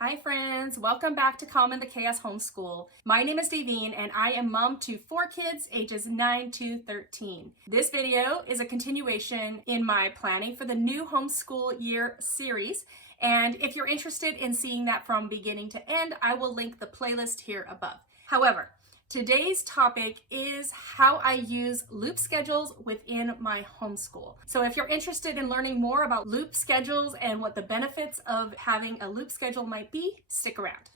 Hi friends, welcome back to Calm in the Chaos Homeschool. My name is Davine and I am mom to 4 kids ages 9 to 13. This video is a continuation in my planning for the new homeschool year series. And if you're interested in seeing that from beginning to end, I will link the playlist here above. However, today's topic is how I use loop schedules within my homeschool. So if you're interested in learning more about loop schedules and what the benefits of having a loop schedule might be, stick around.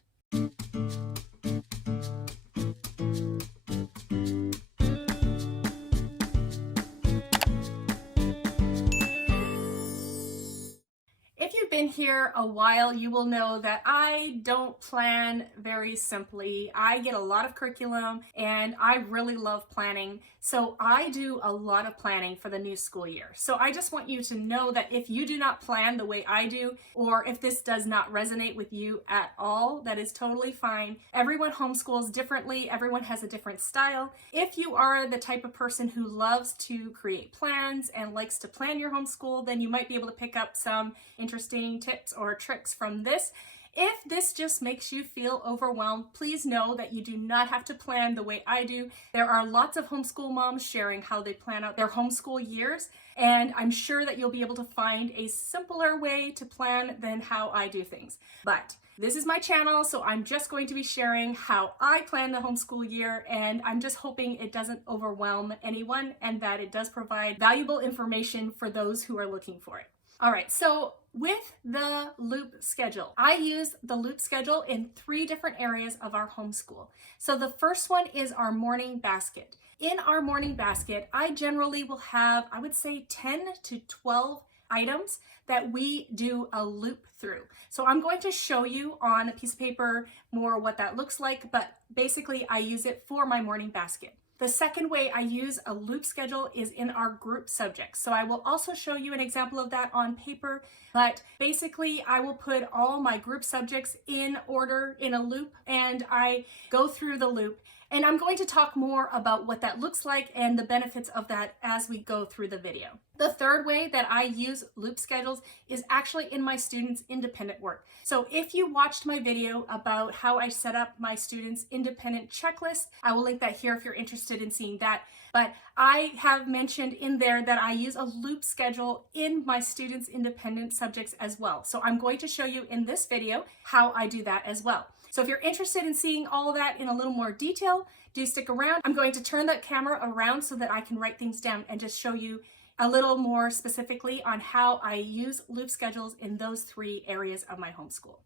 If you've been here a while, you will know that I don't plan very simply. I get a lot of curriculum and I really love planning. So I do a lot of planning for the new school year. So I just want you to know that if you do not plan the way I do, or if this does not resonate with you at all, that is totally fine. Everyone homeschools differently. Everyone has a different style. If you are the type of person who loves to create plans and likes to plan your homeschool, then you might be able to pick up some interesting tips or tricks from this. If this just makes you feel overwhelmed, please know that you do not have to plan the way I do. There are lots of homeschool moms sharing how they plan out their homeschool years, and I'm sure that you'll be able to find a simpler way to plan than how I do things. But this is my channel, so I'm just going to be sharing how I plan the homeschool year, and I'm just hoping it doesn't overwhelm anyone and that it does provide valuable information for those who are looking for it. All right, so with the loop schedule, I use the loop schedule in 3 different areas of our homeschool. So the first one is our morning basket. In our morning basket, I generally will have, I would say 10 to 12 items that we do a loop through. So I'm going to show you on a piece of paper more what that looks like, but basically I use it for my morning basket. The second way I use a loop schedule is in our group subjects. So I will also show you an example of that on paper, but basically I will put all my group subjects in order in a loop and I go through the loop. And I'm going to talk more about what that looks like and the benefits of that as we go through the video. The third way that I use loop schedules is actually in my students' independent work. So if you watched my video about how I set up my students' independent checklist, I will link that here if you're interested in seeing that. But I have mentioned in there that I use a loop schedule in my students' independent subjects as well. So I'm going to show you in this video how I do that as well. So if you're interested in seeing all of that in a little more detail, do stick around. I'm going to turn the camera around so that I can write things down and just show you a little more specifically on how I use loop schedules in those 3 areas of my homeschool.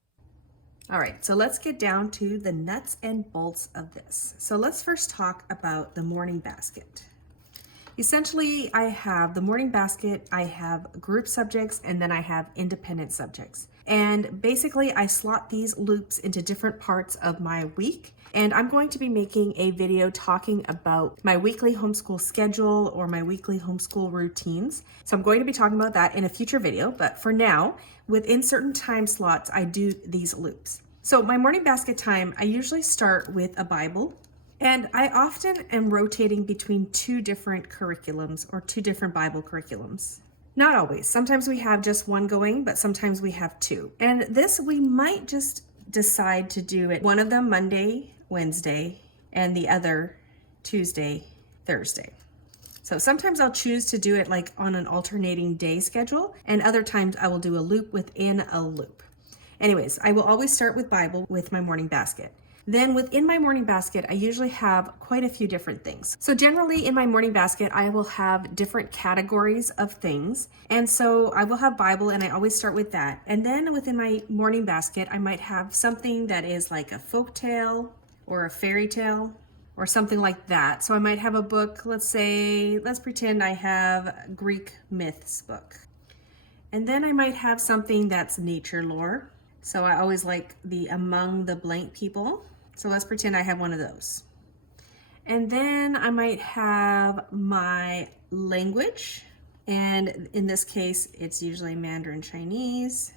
All right, so let's get down to the nuts and bolts of this. So let's first talk about the morning basket. Essentially, I have the morning basket, I have group subjects, and then I have independent subjects. And basically, I slot these loops into different parts of my week. And I'm going to be making a video talking about my weekly homeschool schedule or my weekly homeschool routines. So I'm going to be talking about that in a future video. But for now, within certain time slots, I do these loops. So my morning basket time, I usually start with a Bible. And I often am rotating between 2 different curriculums or 2 different Bible curriculums. Not always. Sometimes we have just one going, but sometimes we have 2. And this, we might just decide to do it, one of them Monday, Wednesday, and the other Tuesday, Thursday. So sometimes I'll choose to do it like on an alternating day schedule, and other times I will do a loop within a loop. Anyways, I will always start with Bible with my morning basket. Then within my morning basket, I usually have quite a few different things. So generally in my morning basket, I will have different categories of things. And so I will have Bible and I always start with that. And then within my morning basket, I might have something that is like a folk tale or a fairy tale or something like that. So I might have a book, let's pretend I have Greek myths book. And then I might have something that's nature lore. So I always like the Among the Blank People. So let's pretend I have one of those. And then I might have my language. And in this case, it's usually Mandarin Chinese.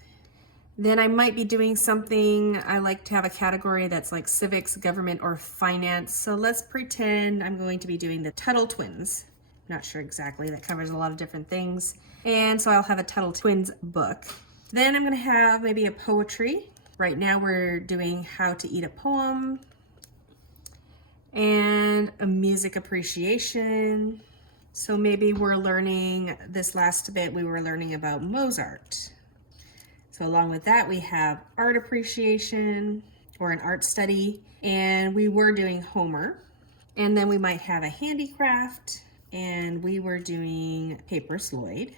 Then I might be doing something, I like to have a category that's like civics, government, or finance. So let's pretend I'm going to be doing the Tuttle Twins. Not sure exactly, that covers a lot of different things. And so I'll have a Tuttle Twins book. Then I'm gonna have maybe a poetry. Right now we're doing how to eat a poem and a music appreciation. So maybe we're learning, this last bit we were learning about Mozart. So along with that we have art appreciation or an art study, and we were doing Homer. And then we might have a handicraft, and we were doing Paper Sloyd.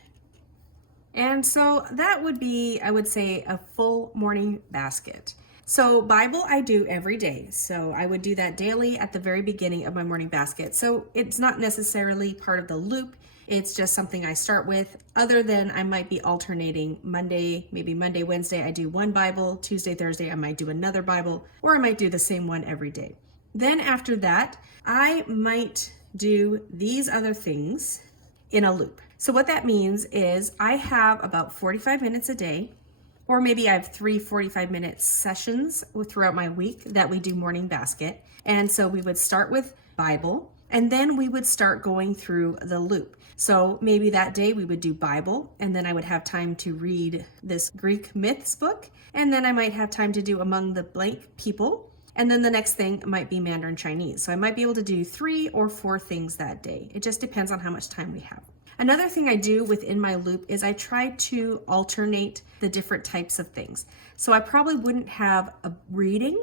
And so that would be, I would say, a full morning basket. So Bible I do every day. So I would do that daily at the very beginning of my morning basket. So it's not necessarily part of the loop. It's just something I start with, other than I might be alternating Monday, maybe Monday, Wednesday, I do one Bible, Tuesday, Thursday, I might do another Bible, or I might do the same one every day. Then after that, I might do these other things in a loop. So what that means is I have about 45 minutes a day, or maybe I have 3 45-minute sessions throughout my week that we do morning basket. And so we would start with Bible, and then we would start going through the loop. So maybe that day we would do Bible, and then I would have time to read this Greek myths book, and then I might have time to do Among the Blank People, and then the next thing might be Mandarin Chinese. So I might be able to do 3 or 4 things that day. It just depends on how much time we have. Another thing I do within my loop is I try to alternate the different types of things. So I probably wouldn't have a reading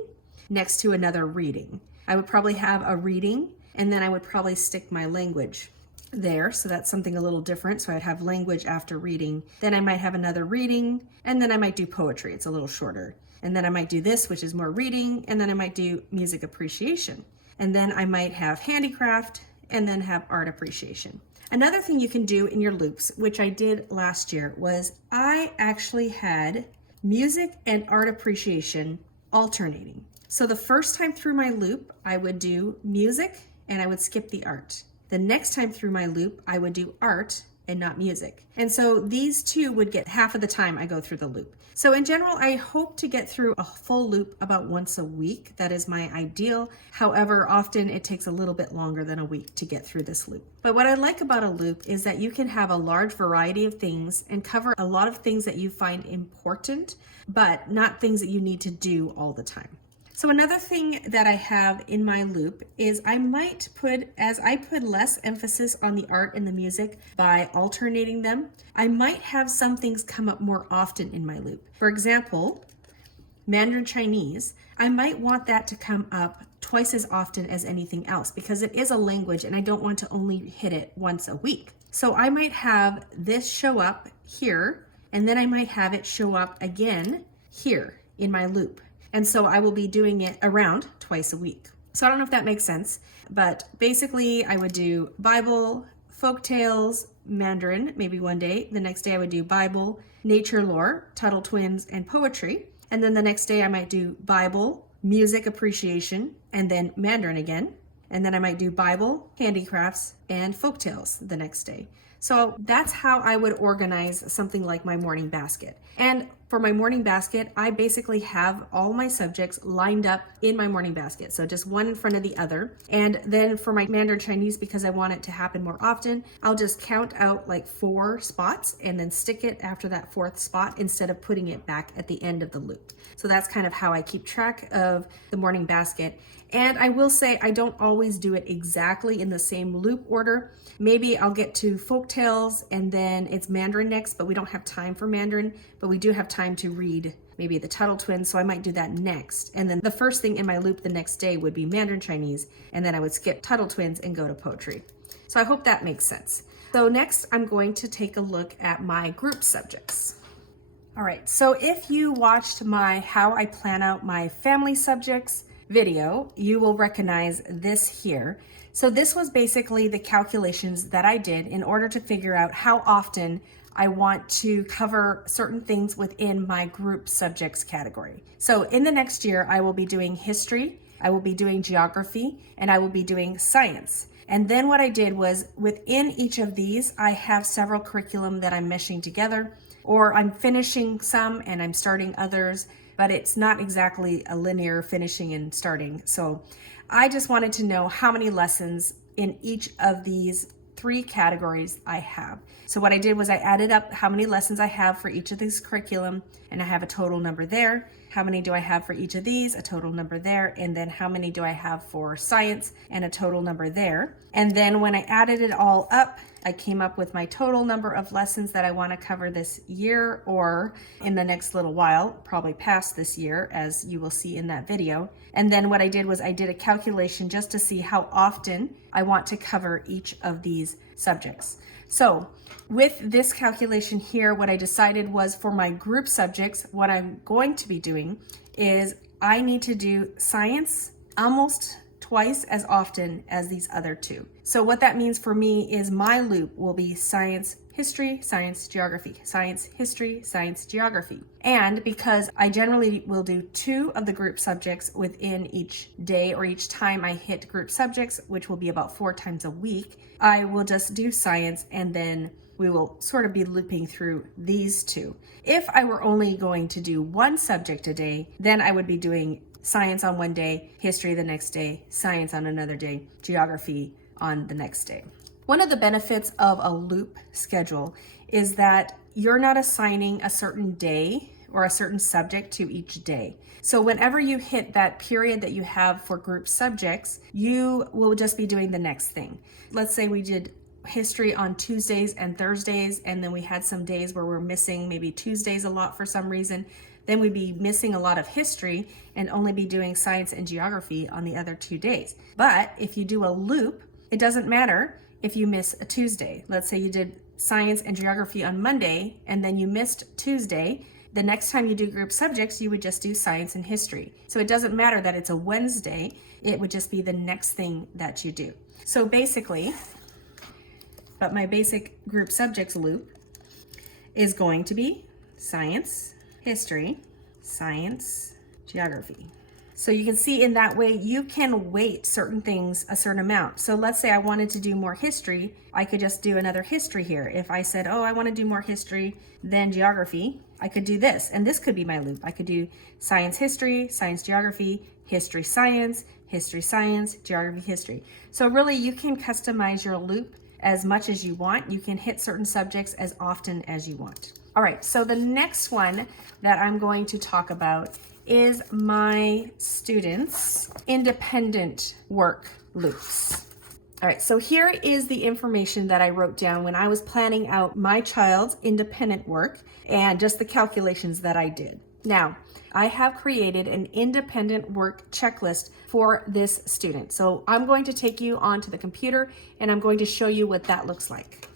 next to another reading. I would probably have a reading, and then I would probably stick my language there. So that's something a little different. So I'd have language after reading. Then I might have another reading, and then I might do poetry. It's a little shorter. And then I might do this, which is more reading, and then I might do music appreciation. And then I might have handicraft, and then have art appreciation. Another thing you can do in your loops, which I did last year, was I actually had music and art appreciation alternating. So the first time through my loop, I would do music and I would skip the art. The next time through my loop, I would do art and not music. And so these two would get half of the time I go through the loop. So in general, I hope to get through a full loop about once a week. That is my ideal. However, often it takes a little bit longer than a week to get through this loop. But what I like about a loop is that you can have a large variety of things and cover a lot of things that you find important, but not things that you need to do all the time. So another thing that I have in my loop is I might put, as I put less emphasis on the art and the music by alternating them, I might have some things come up more often in my loop. For example, Mandarin Chinese, I might want that to come up twice as often as anything else because it is a language and I don't want to only hit it once a week. So I might have this show up here, and then I might have it show up again here in my loop. And so I will be doing it around twice a week. So I don't know if that makes sense, but basically I would do Bible, folk tales, Mandarin, maybe one day. The next day I would do Bible, nature lore, Tuttle Twins, and poetry. And then the next day I might do Bible, music appreciation, and then Mandarin again. And then I might do Bible, handicrafts, and folk tales the next day. So that's how I would organize something like my morning basket. And for my morning basket, I basically have all my subjects lined up in my morning basket. So just one in front of the other. And then for my Mandarin Chinese, because I want it to happen more often, I'll just count out like 4 spots and then stick it after that 4th spot instead of putting it back at the end of the loop. So that's kind of how I keep track of the morning basket. And I will say I don't always do it exactly in the same loop order. Maybe I'll get to folk tales and then it's Mandarin next, but we don't have time for Mandarin, but we do have time to read maybe the Tuttle Twins, so I might do that next. And then the first thing in my loop the next day would be Mandarin Chinese, and then I would skip Tuttle Twins and go to poetry. So I hope that makes sense. So next I'm going to take a look at my group subjects. All right, so if you watched my How I Plan Out My Family Subjects video, you will recognize this here. So this was basically the calculations that I did in order to figure out how often I want to cover certain things within my group subjects category. So in the next year, I will be doing history, I will be doing geography, and I will be doing science. And then what I did was within each of these, I have several curriculum that I'm meshing together, or I'm finishing some and I'm starting others, but it's not exactly a linear finishing and starting. So I just wanted to know how many lessons in each of these 3 categories I have. So what I did was I added up how many lessons I have for each of these curriculum, and I have a total number there. how many do I have for each of these, a total number there, and then how many do I have for science and a total number there. And then when I added it all up, I came up with my total number of lessons that I want to cover this year or in the next little while, probably past this year, as you will see in that video. And then what I did was I did a calculation just to see how often I want to cover each of these subjects. So with this calculation here, what I decided was for my group subjects, what I'm going to be doing is I need to do science almost twice as often as these other two. So what that means for me is my loop will be science, history, science, geography, science, history, science, geography. And because I generally will do 2 of the group subjects within each day or each time I hit group subjects, which will be about 4 times a week, I will just do science and then we will sort of be looping through these 2. If I were only going to do 1 subject a day, then I would be doing science on one day, history the next day, science on another day, geography on the next day. One of the benefits of a loop schedule is that you're not assigning a certain day or a certain subject to each day. So whenever you hit that period that you have for group subjects, you will just be doing the next thing. Let's say we did history on Tuesdays and Thursdays, and then we had some days where we're missing maybe Tuesdays a lot for some reason. Then we'd be missing a lot of history and only be doing science and geography on the other 2 days. But if you do a loop, it doesn't matter if you miss a Tuesday. Let's say you did science and geography on Monday and then you missed Tuesday. The next time you do group subjects, you would just do science and history. So it doesn't matter that it's a Wednesday, it would just be the next thing that you do. So basically, but my basic group subjects loop is going to be science, history, science, geography. So you can see in that way you can weight certain things a certain amount. So let's say I wanted to do more history, I could just do another history here. If I said, oh, I want to do more history than geography, I could do this, and this could be my loop. I could do science, history, science, geography, history, science, geography, history. So really you can customize your loop as much as you want. You can hit certain subjects as often as you want. All right, so the next one that I'm going to talk about is my students' independent work loops. All right, so here is the information that I wrote down when I was planning out my child's independent work and just the calculations that I did. Now, I have created an independent work checklist for this student. So I'm going to take you onto the computer and I'm going to show you what that looks like.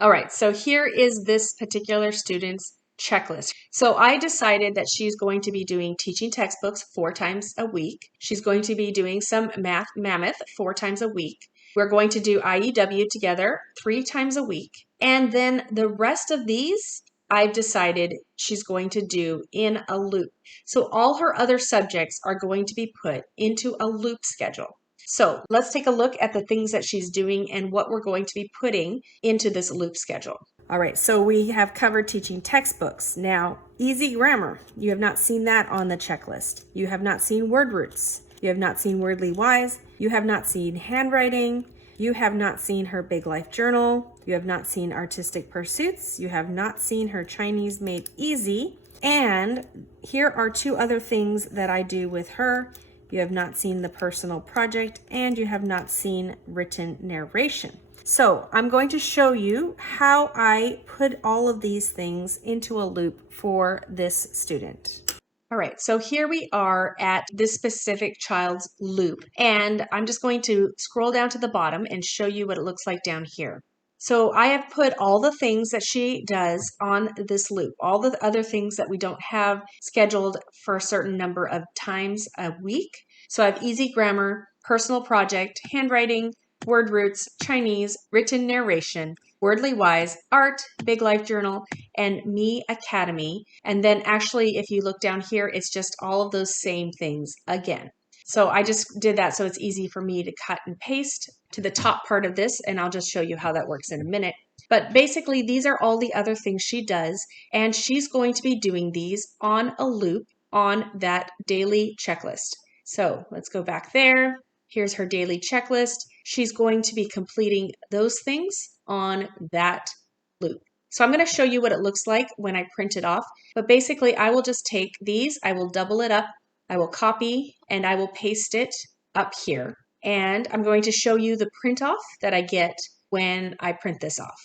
All right, so here is this particular student's checklist. So I decided that she's going to be doing teaching textbooks 4 times a week. She's going to be doing some math mammoth 4 times a week. We're going to do IEW together 3 times a week. And then the rest of these, I've decided she's going to do in a loop. So all her other subjects are going to be put into a loop schedule. So let's take a look at the things that she's doing and what we're going to be putting into this loop schedule. All right, so we have covered teaching textbooks. Now, easy grammar. You have not seen that on the checklist. You have not seen word roots. You have not seen wordly wise. You have not seen handwriting. You have not seen her big life journal. You have not seen artistic pursuits. You have not seen her Chinese made easy. And here are 2 other things that I do with her. You have not seen the personal project, and you have not seen written narration. So I'm going to show you how I put all of these things into a loop for this student. All right, so here we are at this specific child's loop, and I'm just going to scroll down to the bottom and show you what it looks like down here. So I have put all the things that she does on this loop, all the other things that we don't have scheduled for a certain number of times a week. So I have easy grammar, personal project, handwriting, word roots, Chinese, written narration, wordly wise, art, big life journal, and me academy. And then actually, if you look down here, it's just all of those same things again. So I just did that so it's easy for me to cut and paste to the top part of this, and I'll just show you how that works in a minute. But basically, these are all the other things she does, and she's going to be doing these on a loop on that daily checklist. So let's go back there. Here's her daily checklist. She's going to be completing those things on that loop. So I'm going to show you what it looks like when I print it off. But basically, I will just take these, I will double it up, I will copy, and I will paste it up here. And I'm going to show you the print off that I get when I print this off.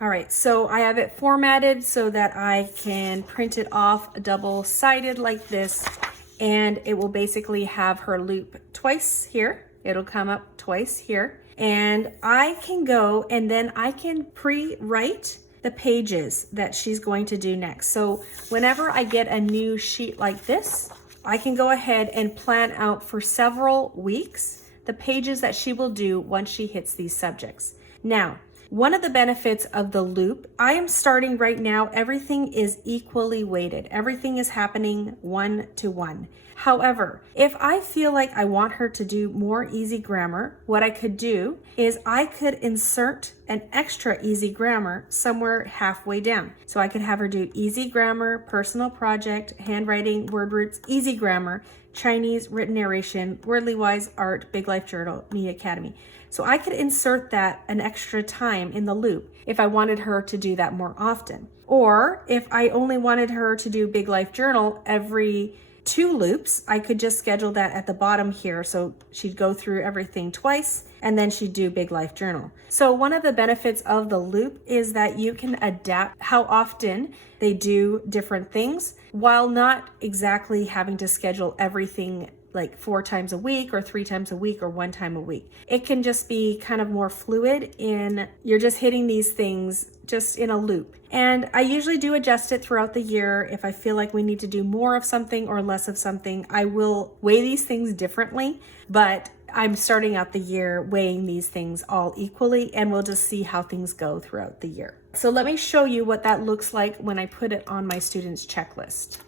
All right, so I have it formatted so that I can print it off double-sided like this, and it will basically have her loop twice here. It'll come up twice here, and I can go and then I can pre-write the pages that she's going to do next. So whenever I get a new sheet like this, I can go ahead and plan out for several weeks the pages that she will do once she hits these subjects. Now, one of the benefits of the loop, I am starting right now, everything is equally weighted. Everything is happening 1-to-1. However, if I feel like I want her to do more easy grammar, what I could do is I could insert an extra easy grammar somewhere halfway down. So I could have her do easy grammar, personal project, handwriting, word roots, easy grammar, Chinese, written narration, wordly wise, art, big life journal, media academy. So I could insert that an extra time in the loop if I wanted her to do that more often. Or if I only wanted her to do big life journal every 2 loops, I could just schedule that at the bottom here. So she'd go through everything twice and then she'd do big life journal. So one of the benefits of the loop is that you can adapt how often they do different things while not exactly having to schedule everything like 4 times a week or 3 times a week or 1 time a week. It can just be kind of more fluid in you're just hitting these things just in a loop. And I usually do adjust it throughout the year. If I feel like we need to do more of something or less of something, I will weigh these things differently, but I'm starting out the year weighing these things all equally, and we'll just see how things go throughout the year. So let me show you what that looks like when I put it on my students' checklist.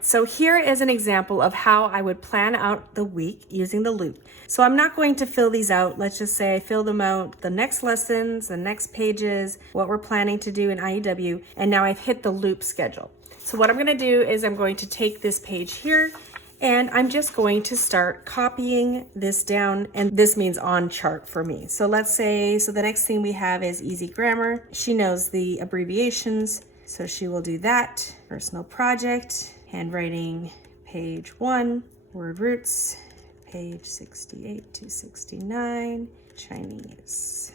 So here is an example of how I would plan out the week using the loop. So I'm not going to fill these out. Let's just say I fill them out, the next lessons, the next pages, what we're planning to do in IEW, and now I've hit the loop schedule. So what I'm going to do is I'm going to take this page here and I'm just going to start copying this down, and this means on chart for me. So let's say, so the next thing we have is easy grammar. She knows the abbreviations, so she will do that. Personal project. Handwriting, page 1, word roots, page 68 to 69, Chinese.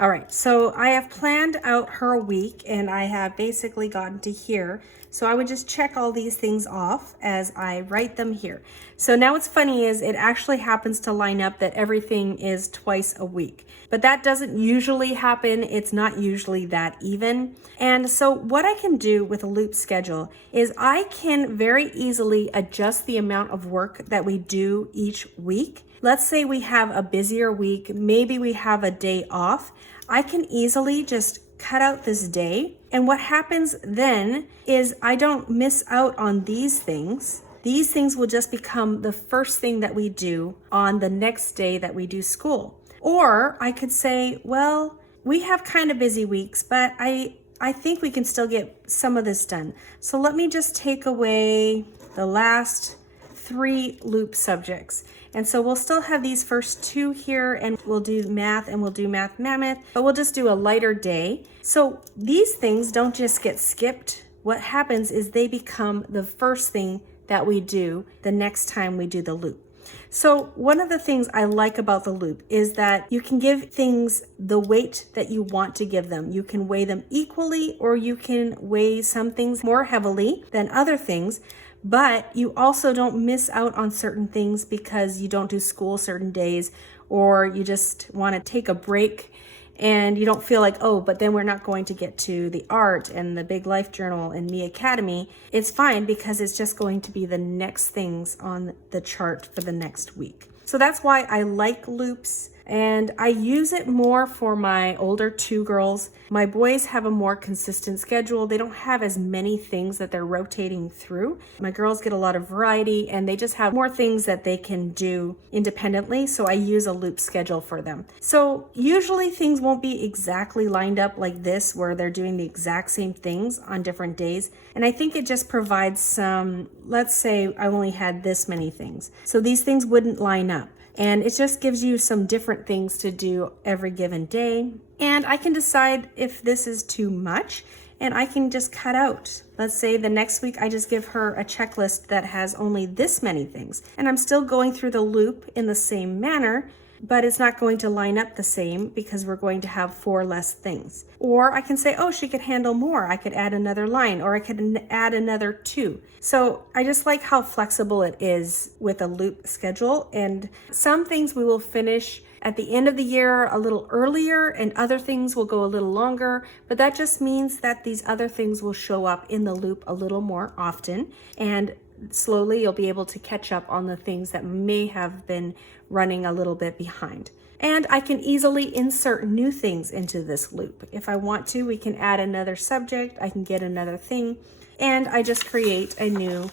All right, so I have planned out her week and I have basically gotten to here. So I would just check all these things off as I write them here. So now what's funny is it actually happens to line up that everything is twice a week, but that doesn't usually happen. It's not usually that even. And so what I can do with a loop schedule is I can very easily adjust the amount of work that we do each week. Let's say we have a busier week, maybe we have a day off. I can easily just cut out this day. And what happens then is I don't miss out on these things. These things will just become the first thing that we do on the next day that we do school. Or I could say, well, we have kind of busy weeks, but I think we can still get some of this done. So let me just take away the last 3 loop subjects. And so we'll still have these first 2 here, and we'll do math and we'll do math mammoth, but we'll just do a lighter day. So these things don't just get skipped. What happens is they become the first thing that we do the next time we do the loop. So one of the things I like about the loop is that you can give things the weight that you want to give them. You can weigh them equally, or you can weigh some things more heavily than other things. But you also don't miss out on certain things because you don't do school certain days, or you just want to take a break and you don't feel like, oh, but then we're not going to get to the art and the big life journal and Me Academy. It's fine because it's just going to be the next things on the chart for the next week. So that's why I like loops. And I use it more for my older two girls. My boys have a more consistent schedule. They don't have as many things that they're rotating through. My girls get a lot of variety and they just have more things that they can do independently. So I use a loop schedule for them. So usually things won't be exactly lined up like this where they're doing the exact same things on different days. And I think it just provides some, let's say I only had this many things. So these things wouldn't line up. And it just gives you some different things to do every given day. And I can decide if this is too much and I can just cut out. Let's say the next week I just give her a checklist that has only this many things. And I'm still going through the loop in the same manner, but it's not going to line up the same because we're going to have 4 less things. Or I can say, oh, she could handle more. I could add another line, or I could add another 2. So I just like how flexible it is with a loop schedule. And some things we will finish at the end of the year a little earlier and other things will go a little longer, but that just means that these other things will show up in the loop a little more often, and slowly you'll be able to catch up on the things that may have been running a little bit behind. And I can easily insert new things into this loop. If I want to, we can add another subject, I can get another thing, and I just create a new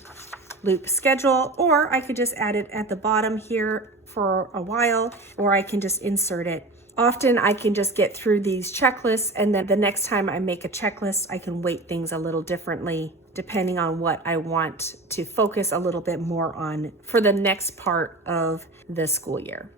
loop schedule, or I could just add it at the bottom here for a while, or I can just insert it. Often I can just get through these checklists, and then the next time I make a checklist, I can weight things a little differently depending on what I want to focus a little bit more on for the next part of the school year.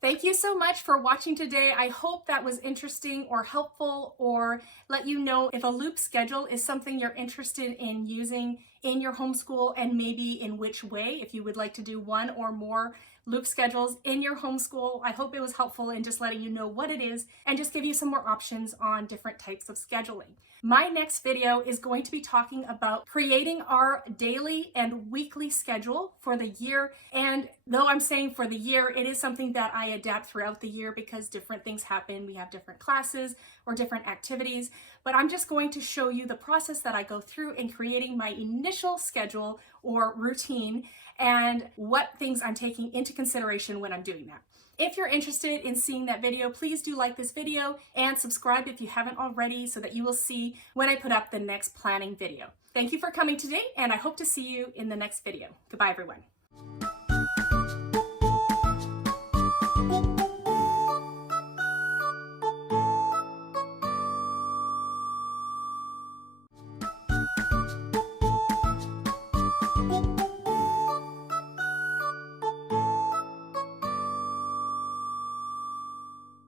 Thank you so much for watching today. I hope that was interesting or helpful, or let you know if a loop schedule is something you're interested in using in your homeschool, and maybe in which way, if you would like to do one or more loop schedules in your homeschool. I hope it was helpful in just letting you know what it is and just give you some more options on different types of scheduling. My next video is going to be talking about creating our daily and weekly schedule for the year. And though I'm saying for the year, it is something that I adapt throughout the year because different things happen. We have different classes or different activities, but I'm just going to show you the process that I go through in creating my initial schedule or routine and what things I'm taking into consideration when I'm doing that. If you're interested in seeing that video, please do like this video and subscribe if you haven't already so that you will see when I put up the next planning video. Thank you for coming today, and I hope to see you in the next video. Goodbye, everyone.